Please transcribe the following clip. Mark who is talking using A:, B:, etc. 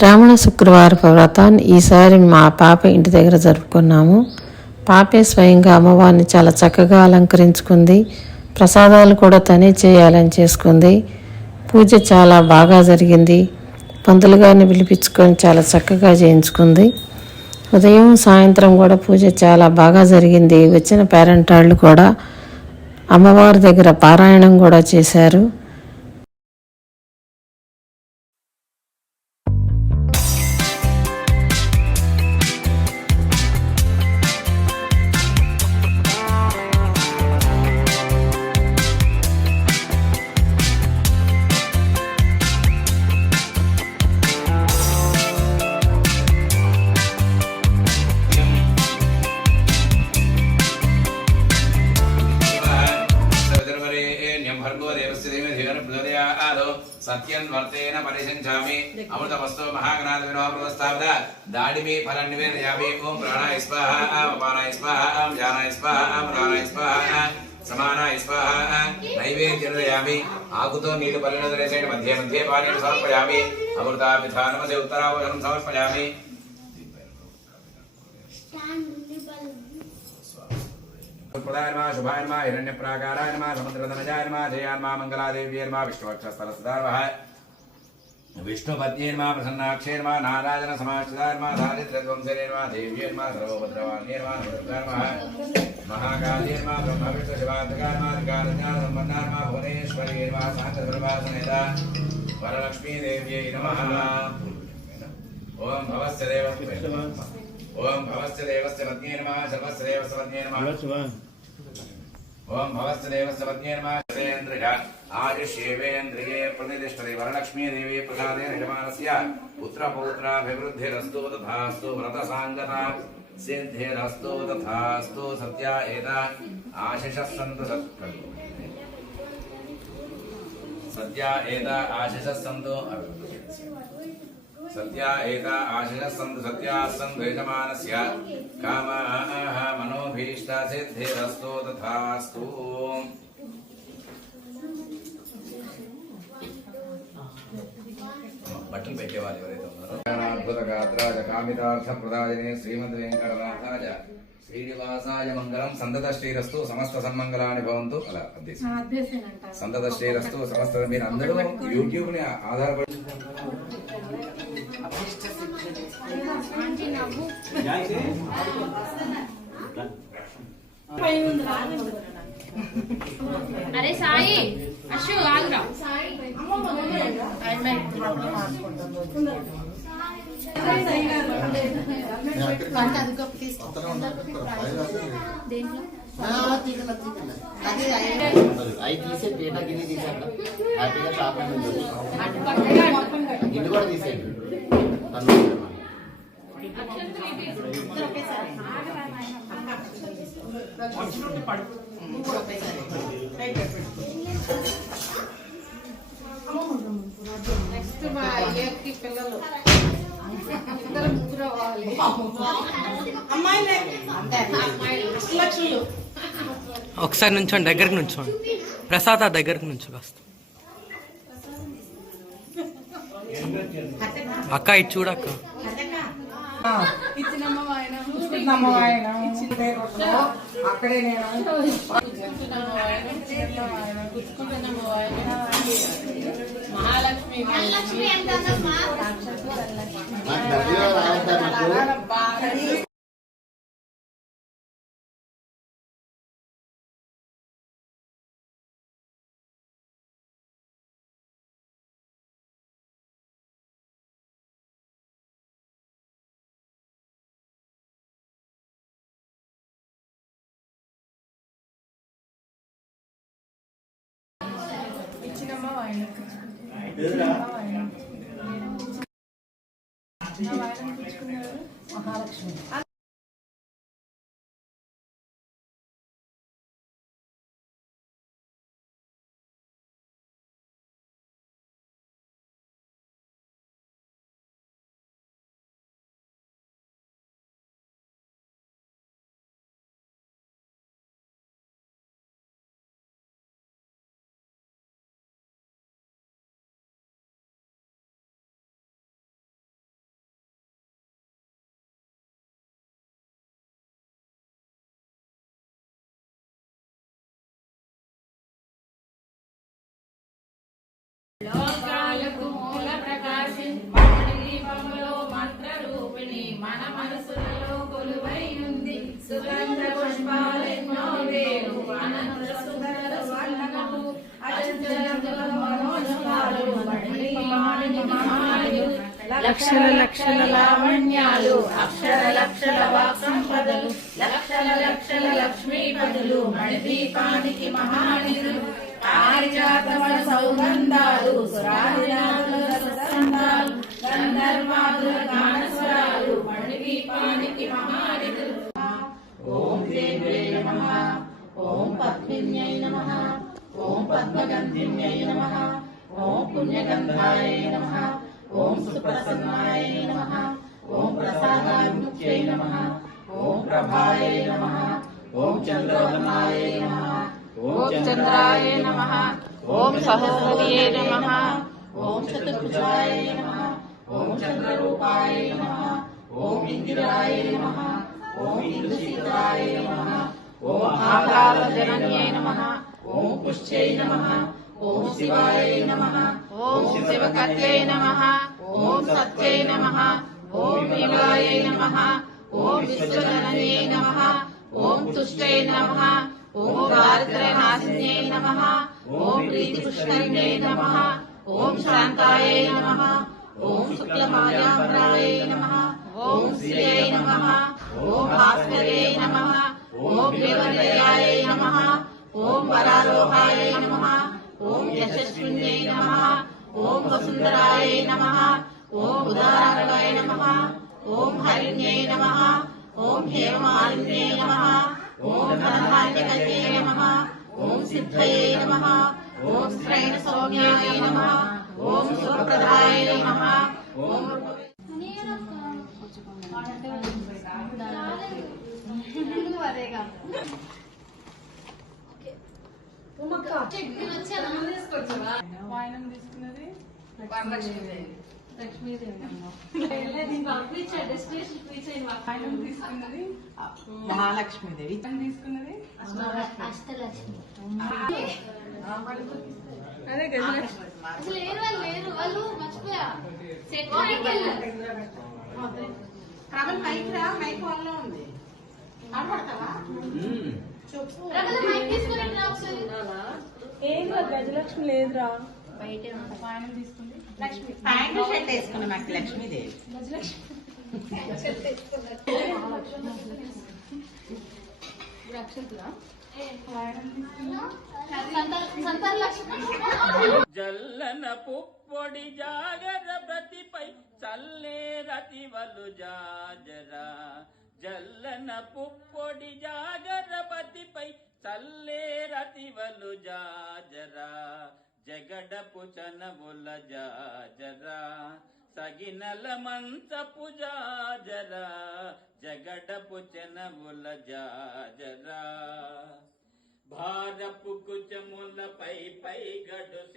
A: శ్రావణ శుక్రవారపు వ్రతాన్ని ఈసారి మా పాప ఇంటి దగ్గర జరుపుకున్నాము. పాపే స్వయంగా అమ్మవారిని చాలా చక్కగా అలంకరించుకుంది. ప్రసాదాలు కూడా తనే చేయాలని చేసుకుంది. పూజ చాలా బాగా జరిగింది. పంతులు గారిని పిలిపించుకొని చాలా చక్కగా చేయించుకుంది. ఉదయం సాయంత్రం కూడా పూజ చాలా బాగా జరిగింది. వచ్చిన పేరెంట్ వాళ్ళు కూడా అమ్మవారి దగ్గర పారాయణం కూడా చేశారు.
B: సత్యం వర్తేన పరిశంచామి. అమృతమస్తో మహాగణాధిపతినోపస్థాపద దాడిమి ఫలన్నివేదయామి ఓం ప్రాణాయ స్వాహ అపానాయ స్వాహ జానాయ స్వాహ ప్రాణాయ స్వాహ సమానాయ స్వాహ నైవేద్యయామి ఆకుతో నీళ్ళు పల్లెలు దరేసేట మధ్య మధ్య పానీయం సమర్పయామి. అమృతాభిధానమసే ఉత్తరావసరం సమర్పయామి. ప్రదాయ నమః శుభాయ నమః హిరణ్య ప్రాకారాయ నమః సముద్రధనజాయ నమః జయాయ నమః మంగళాదేవ్యై నమః విష్ణువక్షస్థలసుధార్వః విష్ణుపత్యై నమః ప్రసన్నాక్షై నమః నారాయణ సమాశ్రితాయ నమః దారిద్ర్యధ్వంసరే నమః దేవ్యై నమః సర్వభద్రవాణ్యై నమః దుర్గాయ నమః మహాకాళీ నమః బ్రహ్మ విష్ణు శివాత్మకాయ నమః. అధికారజ్ఞాన సంపన్నాయ నమః భువనేశ్వరీ నమః ओम भवस्य देवस्य पत्न्ये नमः सर्वस्य देवस्य पत्न्ये नमः ओम भवस्य देवस्य पत्न्ये नमः श्रेन्द्रिय आदिशेवेन्द्रिये प्रतिष्ठते वरलक्ष्मीदेवी प्रसादे यजमानस्य पुत्रपौत्राभिवृद्धिरस्तु तथास्तु व्रतसाङ्गता सिद्धिरस्तु तथास्तु सत्या आशिष आशिषः सन्तु सत्या एदा आशिष सन्तु తథాస్తు సత్య ఏత ఆశిషः సంతు సత్కలు సత్య ఏత ఆశిషः సంతు సత్య ఏత ఆశిషः సంతు సత్యాः సంతు యజమానస్య కామాః మనోభీష్ట సిద్ధిరస్తు తథాస్తు బట్టలు పెట్టేవాళ్ళు ఎవరైతే ఉన్నారో అద్భుత గాత్రాజ కామితార్థ ప్రదాయనే శ్రీమద్ వెంకటనాథాజ శ్రీనివాసాయ మంగళం సంతత శ్రీరస్తు సమస్త సన్మంగళాన్ని భవంతు అలా అధ్యక్ష సంతత శ్రీరస్తు సమస్త మీరు అందరూ యూట్యూబ్ని ఆధారపడి
C: అరే సాయి అశు ఆగురా.
D: అవి తీసే పీట గిన్నె తీసేట హ్యాపీగా షాప్ గిన్నె కూడా తీసేయండి
E: నెక్స్ట్ మా అయ్యకి పిల్లలు
F: ఒకసారి నుంచోండి దగ్గరకు నుంచోండి. ప్రసాద్ ఆ దగ్గరకు నుంచో కాస్త. అక్క ఇటు చూడక్క.
G: అక్కడే నేను
E: మహాలక్ష్మి
C: లక్ష్మి ఎంత
E: మహాలక్ష్మి. లోకాలకు మూల దీపములో మంత్ర రూపిణి మన మనసులలో కొలువై ఉంది. సుగంధ పుష్పాలెన్నో అనంత సుందర అచంచల లక్షల లక్షల లావణ్యాలు అక్షర లక్షల వాక్సంపదలు లక్షల లక్షల లక్ష్మీపదులు మణిదీపానికి మహానిధులు. పారిజాతముల సౌగంధాలు సురాదినాథుల సత్సంగాలు గంధర్వాదుల గానస్వరాలు మణిదీపానికి మహానిధులు. ఓం దేవే నమ. ఓం పద్మిన్యై నమ. ఓం పద్మగంధిన్యై నమ. ఓం పుణ్యగంధాయ నమ. ఓం సుప్రసన్నాయ నమ. ఓం ప్రసాదాభిముఖ్యై నమ. ఓం ప్రభాయ నమ. ఓం చంద్రవర్ణాయ నమ. ఓం చంద్రాయ నమ ఓం సహోదరియే నమ ఓం చతుర్భుజాయ నమ ఓం చంద్రరూపాయ నమ ఓం ఇందిరాయ నమ ఓం ఇందుశీతలాయ నమ ఓం ఆహ్లాదజనన్యై నమ ఓం పుష్యై నమ ఓం శివాయ నమ ఓం శివకత్యై నమ ఓం సత్యై నమ ఓం నీలాయ నమ ఓం విశ్వజనన్యై నమ ఓం తుష్టై నమ ఓం దారిద్ర్యనాశిన్యై నమ ఓం ప్రీతిపుష్కరిణ్యై నమ ఓం శాంతాయ నమ ఓం శుక్లమాయామ్రాయ నమ ఓం శ్రియై నమ ఓం భాస్కరే నమ ఓం దేవదయాయ నమ ఓం వరారోహాయ నమ ఓం యశస్విన్యై నమ ఓం వసుంధరాయ నమ ఓం ఉదారాయ నమ ఓం హరిణ్యై నమ ఓం హేమమాలిన్యై నమ ఓం ధనధాన్యకల్యై నమ ఓం సిద్ధయే నమ ఓం శ్రైణ సౌమ్యాయ నమ ఓం సుప్రదాయ నమ ఓం వాయనం తీసుకున్నది వాయనం తీసుకున్నది?
G: మహాలక్ష్మీదేవి
E: తీసుకున్నది?
C: అసలు లేరు వాళ్ళు లేరు? వాళ్ళు మర్చిపోయా. సెక్యూరిటీకి వెళ్ళారు.
E: ప్రబల్ మైక్ రా. మైక్ వల్ల ఉంది. మాట్లాడతావా?
C: రమణ మైక్ తీసుకుని రా ఒకసారి.
E: వాయనం తీసుకుంది.
G: ప్యాంట్ షర్ట్ వేసుకున్న నాకు లక్ష్మీదేవి.
C: సంతాన లక్ష్మి
H: జల్లన పుప్పొడి జాగర ప్రతిపై చల్లే రతివలు జాజరా. జల్లన పుప్పొడి జాగర ప్రతిపై చల్లే రతివలు జాజరా. జగడపు చనవుల జాజరా. సగినల మంచపు జాజరా జగడపు చెనవుల జాజరా. భారపు కుచముల పై పై గడు